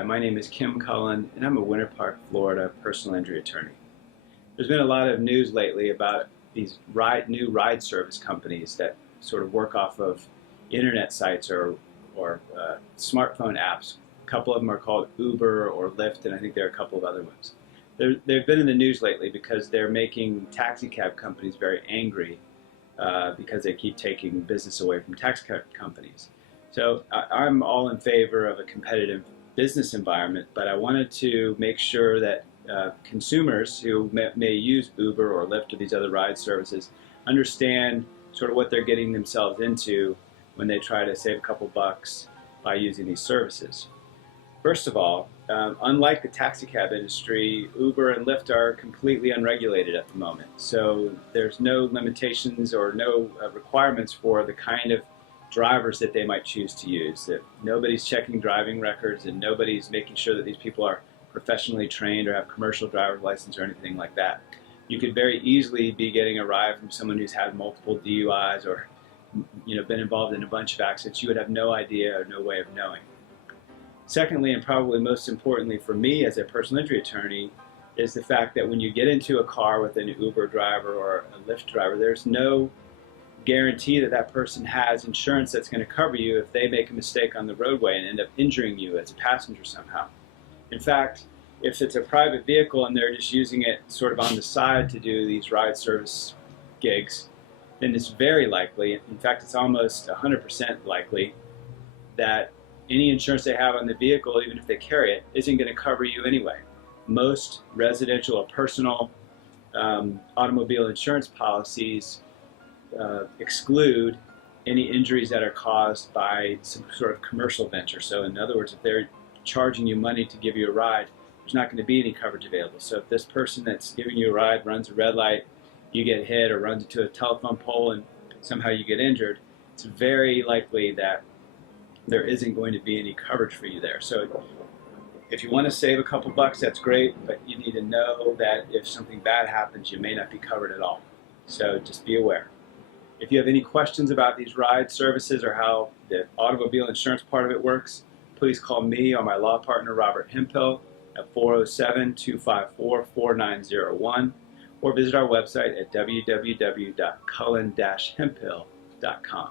Hi, my name is Kim Cullen, and I'm a Winter Park, Florida personal injury attorney. There's been a lot of news lately about these new ride service companies that sort of work off of internet sites or smartphone apps. A couple of them are called Uber or Lyft, and I think there are a couple of other ones. They've been in the news lately because they're making taxi cab companies very angry because they keep taking business away from taxi cab companies. So I'm all in favor of a competitive business environment, but I wanted to make sure that consumers who may use Uber or Lyft or these other ride services understand sort of what they're getting themselves into when they try to save a couple bucks by using these services. First of all, unlike the taxi cab industry, Uber and Lyft are completely unregulated at the moment. So there's no limitations or no requirements for the kind of drivers that they might choose to use. That nobody's checking driving records and nobody's making sure that these people are professionally trained or have commercial driver's license or anything like that. You could very easily be getting a ride from someone who's had multiple DUIs or been involved in a bunch of accidents. You would have no idea or no way of knowing. Secondly, and probably most importantly for me as a personal injury attorney, is the fact that when you get into a car with an Uber driver or a Lyft driver, there's no guarantee that that person has insurance that's going to cover you if they make a mistake on the roadway and end up injuring you as a passenger somehow. In fact, if it's a private vehicle and they're just using it sort of on the side to do these ride service gigs, then it's very likely, in fact it's almost 100% likely, that any insurance they have on the vehicle, even if they carry it, isn't going to cover you anyway. Most residential or personal automobile insurance policies exclude any injuries that are caused by some sort of commercial venture. So in other words, if they're charging you money to give you a ride, there's not going to be any coverage available. So if this person that's giving you a ride runs a red light, you get hit, or runs into a telephone pole and somehow you get injured, it's very likely that there isn't going to be any coverage for you there. So if you want to save a couple bucks, that's great, but you need to know that if something bad happens, you may not be covered at all. So just be aware. If you have any questions about these ride services or how the automobile insurance part of it works, please call me or my law partner, Robert Hemphill, at 407-254-4901, or visit our website at www.cullen-hemphill.com.